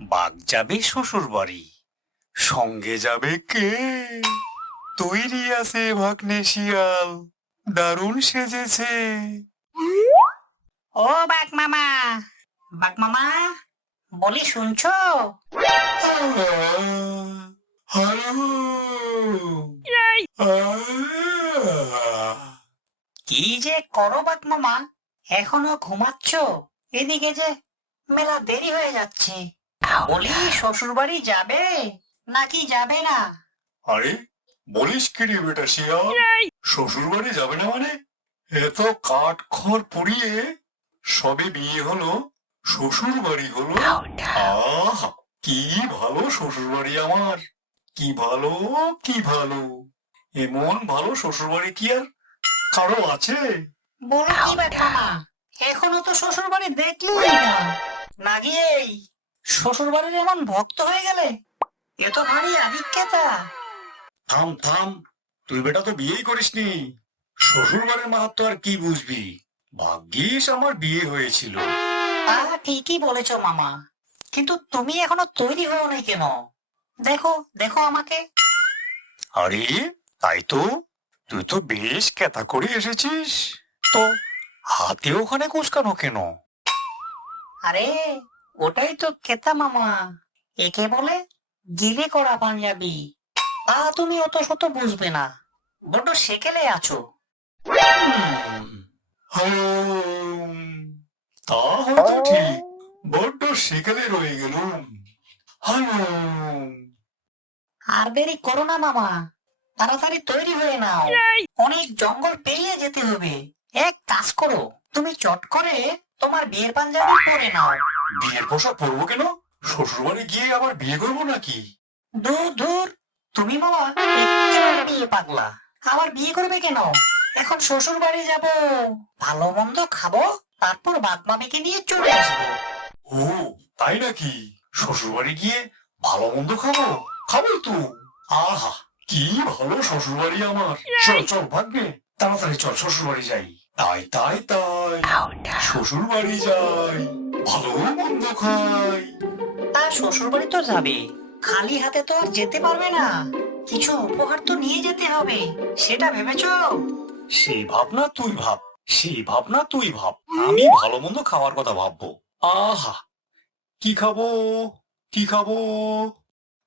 বাঘ যাবে শ্বশুর বাড়ি, সঙ্গে যাবে কে? তৈরি আছে ভাগ্নে শিয়াল, দারুণ সেজেছে। ও বাঘ মামা, বাঘ মামা, বলি শুনছো? হ্যালো। কি যে করো বাঘ মামা, এখনো ঘুমাচ্ছ? এদিকে যে মেলা দেরি হয়ে যাচ্ছে। বলি শ্বশুর বাড়ি যাবে নাকি যাবে না? আরে বলিস কি রে বেটা শিয়াল, শ্বশুর বাড়ি যাবে না মানে? এত কাঠ খড় পুড়িয়ে সবে বিয়ে হলো, শ্বশুর বাড়ি হলো? আহ, কি ভালো শ্বশুর বাড়ি আমার, কি ভালো, কি ভালো। এমন ভালো শ্বশুর বাড়ি কি আর কারো আছে? বলো কি বাঘ মামা, এখনো তো শ্বশুর বাড়ি দেখলেই না। না গিয়েই শ্বশুর বাড়ির এমন ভক্ত হয়ে গেলে, এ তো ভারী আধিক্যতা। থাম থাম, তুই বেটা তো বিয়েই করিসনি, শ্বশুর বাড়ির মাহাত্ম্য আর কি বুঝবি? ভাগ্যিস আমার বিয়ে হয়েছিল। তা ঠিকই বলেছো মামা, কিন্তু তুমি এখনো তৈরি হও নাই কেন? দেখো দেখো আমাকে। আরে তাই তো, তুই তো বেশ ক্যাথা করে এসেছিস, তো হাতে ওখানে কুচকানো কেন? আরে ওটাই তো কেতা মামা, একে বলে গিলে করা পাঞ্জাবি। তা তুমি অত শত বুঝবে না, বড্ড সেকেলে আছো। তা হয়তো ঠিক, বড্ড সেকেলে রয়ে গেলুম। হ্যালো। আর দেরি করো না মামা, তাড়াতাড়ি তৈরি হয়ে নাও, অনেক জঙ্গল পেরিয়ে যেতে হবে। এক কাজ করো, তুমি চট করে তোমার বিয়ের পাঞ্জাবি পরে নাও। বিয়ের পোশাক পরবো কেন? শ্বশুর বাড়ি গিয়ে আবার বিয়ে করবো নাকি? দূর দূর, তুমি মামা একেবারে বিয়ে পাগলা। আবার বিয়ে করবে কেন? এখন শ্বশুর বাড়ি যাব, ভালো মন্দ খাবো, তারপর বাপ মামিকে নিয়ে চলে আসবো। ও তাই নাকি? শ্বশুর বাড়ি গিয়ে ভালো মন্দ খাবো? খাবো তো। আহা, কি ভালো শ্বশুর বাড়ি আমার। চল চল ভাগ্নে, তাড়াতাড়ি চল শ্বশুর বাড়ি যাই। তাই তাই তাই, শ্বশুর বাড়ি যাই, ভালো মন্দ খাই। তা শ্বশুর বাড়ি তো যাবে, খালি হাতে তো আর যেতে পারবে না, কিছু উপহার তো নিয়ে যেতে হবে, সেটা ভেবেছো? সেই ভাবনা তুই ভাব, সেই ভাবনা তুই ভাব, আমি ভালো মন্দ খাওয়ার কথা ভাববো। আহা, কি খাবো, কি খাবো?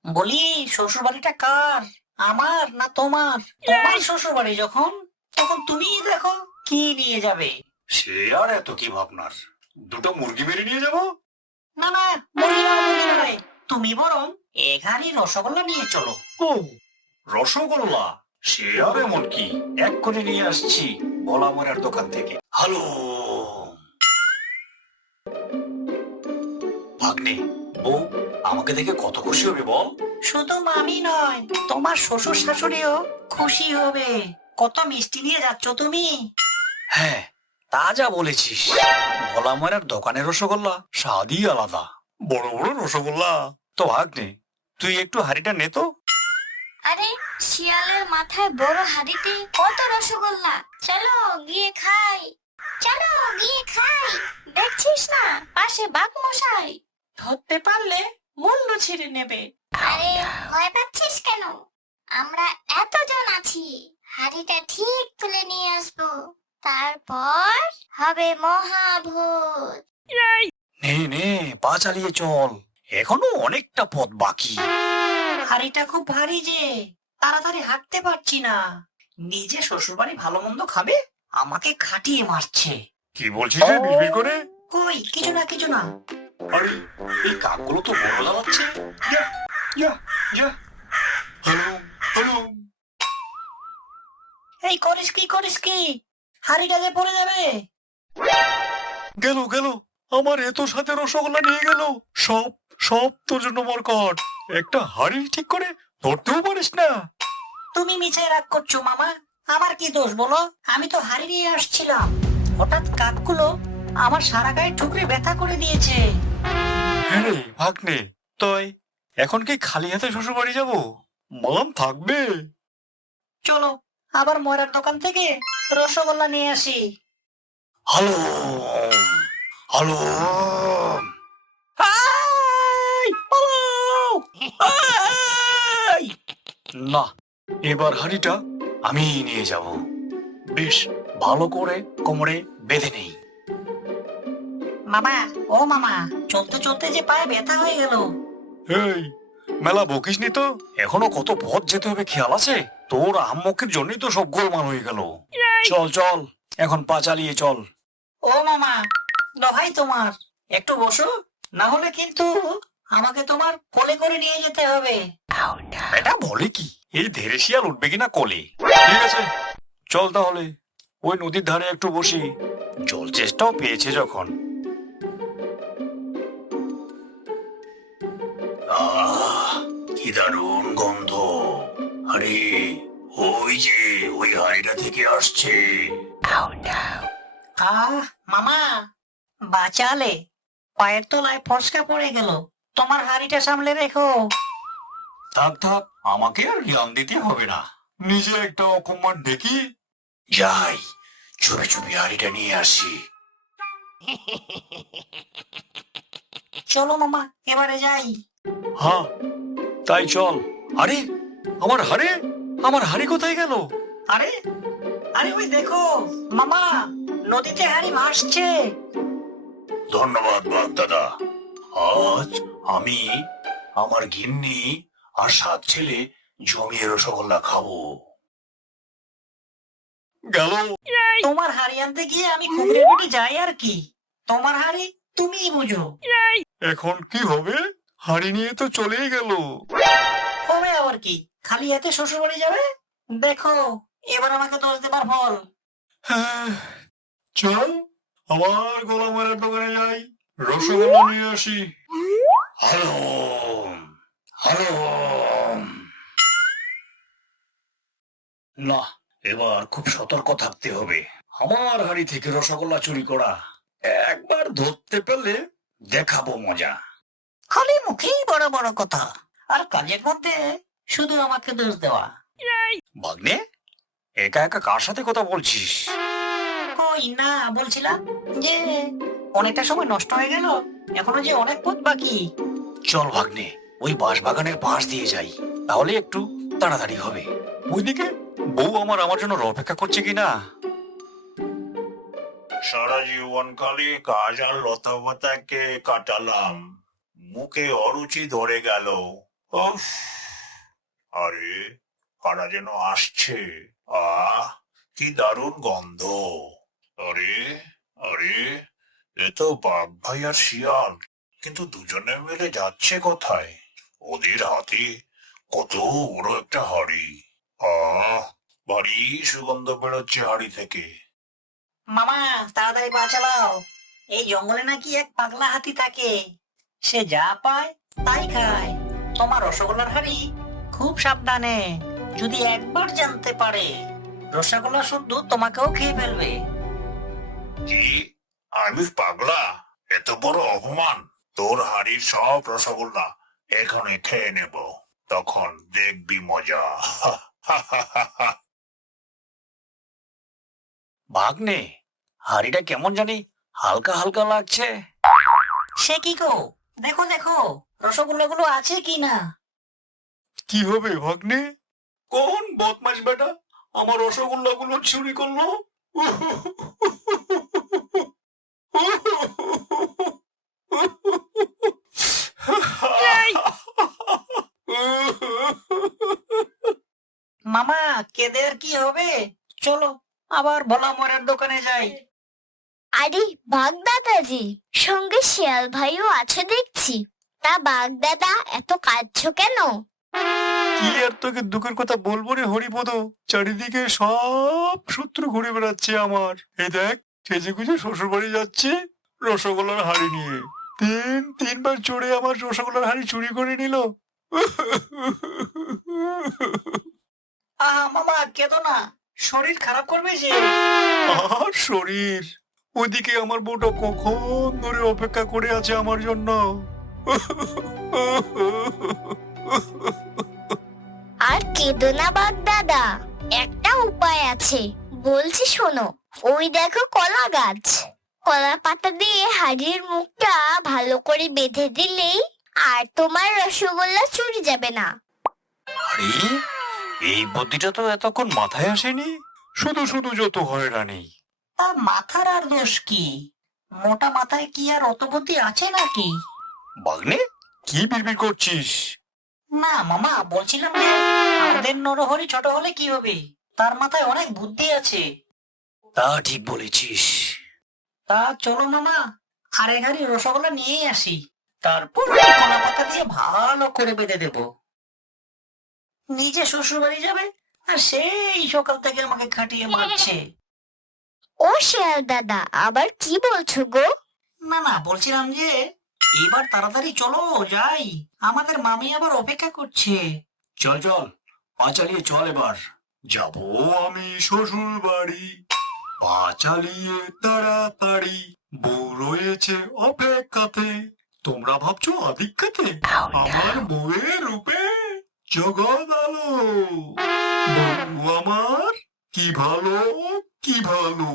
বলি শ্বশুর বাড়িটা কার, আমার না তোমার? তোমার শ্বশুর বাড়ি যখন, তখন তুমিই দেখো কি নিয়ে যাবে। সে আর এত কি ভাবনার, দুটো মুরগি মেরে নিয়ে যাবো। না না, মুরগি নয় মুরগি নয়, তুমি বরং এখানে রসগোল্লা নিয়ে চলো। ও রসগোল্লা, সে আর এমন কি, এক করে নিয়ে আসছি ভোলামনের দোকান থেকে। হ্যালো ভাগ্নে, বউ আমাকে দেখে কত খুশি হবে বল? শুধু মামি নয়, তোমার শ্বশুর শাশুড়িও খুশি হবে। কত মিষ্টি নিয়ে যাচ্ছ তুমি। হ্যাঁ, তা যা বলেছিস, ভোলামনের দোকানের রসগোল্লা স্বাদই আলাদা, বড় বড় রসগোল্লা। তো ভাগ্নে, তুই একটু হাড়িটা নে তো। আরে শিয়ালের মাথায় বড় হাঁড়িতে কত রসগোল্লা, চলো গিয়ে খাই, চলো গিয়ে খাই। দেখছিস না পাশে বাঘ মশাই, ধরতে পারলে মুন্ডু ছিঁড়ে নেবে। আরে ভয় পাচ্ছিস কেন? আমরা এতজন আছি, হাঁড়িটা ঠিক তুলে নিয়ে আসবো, তারপর হবে মহাভোজ। নে নে, পা চালিয়ে চল, এখনো অনেকটা পথ বাকি। হাড়িটা খুব ভারী যে, তাড়াতাড়ি হাঁটতে পারছি না। নিজে শ্বশুর বাড়ি ভালো মন্দ খাবে, আমাকে খাটিয়ে মারছে। কি বলছিস রে বিড়বিড় করে? কই কিছু না কিছু না। আরে এই কাকগুলো তো বড় জ্বালাচ্ছে। ইয়া ইয়া ইয়া, হ্যালো হ্যালো। এই করিস কি করিস কি, হাড়িটা যে পড়ে যাবে। গেল গেল, আমার এত সাথে রসগোল্লা নিয়ে গেল, সব সব তোর জন্য মরকট। একটা হাড়ি ঠিক করে ধরতেও পারিস না। তুমি মিছে রাগ করছো মামা, আমার কি দোষ বলো? আমি তো হাড়ি নিয়ে আসছিলাম, হঠাৎ কাকগুলো আমার সারা গায়ে ঠুকরে ব্যথা করে দিয়েছে। হ্যাঁ রে ভাগ্নে, তাই এখন কি খালি হাতে শ্বশুর বাড়ি যাবো? মান থাকবে? চলো আবার ময়রার দোকান থেকে রসগোল্লা নিয়ে আসি। Hello hello. আই! না, এবার হাঁড়িটা আমি নিয়ে যাব। বেশ ভালো করে কোমরে বেঁধে নেই। মামা, ও মামা, চলতে চলতে যে পায়ে ব্যথা হয়ে গেল। এই মেলা বকিস নি তো, এখনো কত পথ যেতে হবে খেয়াল আছে? তোর আহাম্মকের জন্যই তো সব গোলমাল হয়ে গেল। চল চল, এখন পা চালিয়ে চল। ও মামা, দোহাই তোমার, একটু বসো, না হলে কিন্তু আমাকে তোমার কোলে করে নিয়ে যেতে হবে। এটা বলে কি, এই ধেরে শিয়াল উঠবে কিনা কোলে? ঠিক আছে চল তাহলে, ওই নদীর ধারে একটু বসি, জল চেষ্টাও পেয়েছে যখন। কি দারুণ গন্ধ! আরে ওই যে ওই হাড়িটা থেকে আসছে। আহ মামা, বাঁচালে, পায়ের তলায় ফসকা পড়ে গেল, তোমার হাড়িটা সামলে রেখো। থাক থাক, আমাকে আর জ্ঞান দিতে হবে না, নিজে একটা অকম্মার দেখি। যাই, চুপি চুপি হাড়িটা নিয়ে আসি। চলো মামা, এবারে যাই। হ্যাঁ তাই চল। আরে আমার হাড়ি, আমার হাড়ি কোথায় গেল? আরে আরে ওই দেখো মামা, নদীতে হাড়ি ভাসছে। ধন্যবাদ বাঘ দাদা, আজ আমি, আমার গিন্নি আর 7 ছেলে জমিয়ে রসগোল্লা খাবো। গেল। তোমার হাড়ি আনতে গিয়ে আমি কুমিরের পেটে যাই আর কি, তোমার হাড়ি তুমিই বুঝো। এখন কি হবে? হাড়ি নিয়ে তো চলেই গেল। হবে আবার কি, খালি হাতে শ্বশুর বাড়ি যাবে? দেখো, এবার আমাকে দোষ দেবার ফল। হ্যাঁ, চল আবার গোলামারের দোকানে যাই, রসগোল্লা নিয়ে আসি। Hello hello. না, এবার খুব সতর্ক থাকতে হবে। আমার হাড়ি থেকে রসগোল্লা চুরি করা একবার ধরতে পেলে দেখাবো মজা। খালি মুখেই বড় বড় কথা, আর কাজের মধ্যে শুধু আমাকে দোষ দেওয়া। ভাগ্নে, একা একা কার সাথে কথা বলছিস? কই না, বলছিলাম যে অনেকটা সময় নষ্ট হয়ে গেল, এখনো যে অনেক পথ বাকি। চল ভাগ্নে, ওই বাঁশবাগানের পাশ দিয়ে যাই, তাহলে একটু তাড়াতাড়ি হবে। ওইদিকে বউ আমার জন্য অপেক্ষা করছে কিনা। সারা জীবনকালে কাজ আর লতাপাতাকে কাটালাম, মুখে অরুচি ধরে গেল। উফ, আরে কারা যেন আসছে। আহ, কি দারুণ গন্ধ! আরে আরে, এ তো বাঘ ভাই আর শিয়াল, কিন্তু দুজনে মিলে যাচ্ছে কোথায়? ওদের হাতে কত বড় একটা হাড়ি! ভারী সুগন্ধ বেরোচ্ছে হাড়ি থেকে। মামা, তাড়াতাড়ি পা চালাও, এই জঙ্গলে নাকি এক পাগলা হাতি থাকে, সে যা পায় তাই খায়। তোমার রসগোল্লার হাড়ি খুব সাবধানে, যদি একবার জানতে পারে রসগোল্লা শুদ্ধ তোমাকেও খেয়ে ফেলবে। কি? আমি পাগলা? এত বড় অপমান! তোর হাড়ির সব রসগোল্লা এখানে খেয়ে নেব, তখন দেখবি মজা। ভাগ্নে, হাড়িটা কেমন জানি হালকা হালকা লাগছে। সে কি গো, দেখো দেখো রসগোল্লাগুলো আছে কি না। কি হবে ভাগ্নে? কোন বদমাশ বেটা আমার রসগোল্লা গুলো চুরি করলো? মামা, কেঁদে আর কি হবে, চলো আবার ভোলা মোড়ের দোকানে যাই। আরে বাগদাদাজি, সঙ্গে শিয়াল ভাইও আছে দেখছি। তা বাগদাদা, এত কাঁদছো কেন? কি আর তোকে দুঃখের কথা বলবো রে হরিপদ, চারিদিকে সব শত্রু ঘুরে বেড়াচ্ছে আমার। এই দেখ, সেজে গুজে শ্বশুর বাড়ি যাচ্ছে রসগোল্লার হাড়ি নিয়ে, তিনবার চড়ে আমার রসগোল্লার হাড়ি চুরি করে নিল। আহা মামা, কেঁদো না, শরীর খারাপ করবে যে। আর শরীর, ওইদিকে আমার বউটা কখন ধরে অপেক্ষা করে আছে আমার জন্য। আর কেঁদো না বাগদাদা, একটা উপায় আছে, বলছি শোনো। ওই দেখো কলা গাছ, কলা পাতা দিয়ে হাড়ির মুখটা ভালো করে বেঁধে দিলেই আর তোমার রসগোল্লা চুরি যাবে না। আরে এই বুদ্ধিটা তো এতক্ষণ মাথায় আসেনি। শুধু শুধু যত হয়রানি। তার মাথার আর দোষ কি? মোটা মাথায় কি আর অত বুদ্ধি আছে নাকি? বাগনে, কি বিড়বিড় করছিস? না মামা, বলছিলাম যে আমাদের নরহরি ছোট হলে কি হবে, তার মাথায় অনেক বুদ্ধি আছে। তা ঠিক বলেছিস। তা চলো মামা, আরে গাড়ি রসগোল্লা নিয়েই আসি, তারপর কলা পাতা দিয়ে ভালো করে বেঁধে দেব। নিজে শ্বশুর বাড়ি যাবে আর সেই সকাল থেকে আমাকে খাটিয়ে মারছে। ও শিয়াল দাদা, আবার কি বলছো গো? না না, বলছিলাম যে এবার তাড়াতাড়ি চলো যাই, আমাদের মামি আবার অপেক্ষা করছে। চল চল, পা চালিয়ে চল এবার। যাবো আমি শ্বশুর বাড়ি, পা চালিয়ে তাড়াতাড়ি। বউ রয়েছে অপেক্ষাতে। তোমরা ভাবছো আধিক্যতে, আমার বউয়ের রূপে জগৎ আলো। বউ আমার কি ভালো, কি ভালো।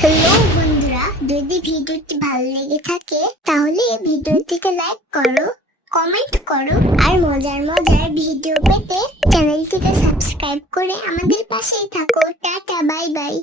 হ্যালো বন্ধুরা, যদি ভিডিওটি ভালো লেগে থাকে তাহলে ভিডিওটিকে লাইক করো, কমেন্ট করো আর মজার মজার ভিডিও পেতে চ্যানেলটিকে সাবস্ক্রাইব করে আমাদের পাশেই থাকো। Tata, bye bye.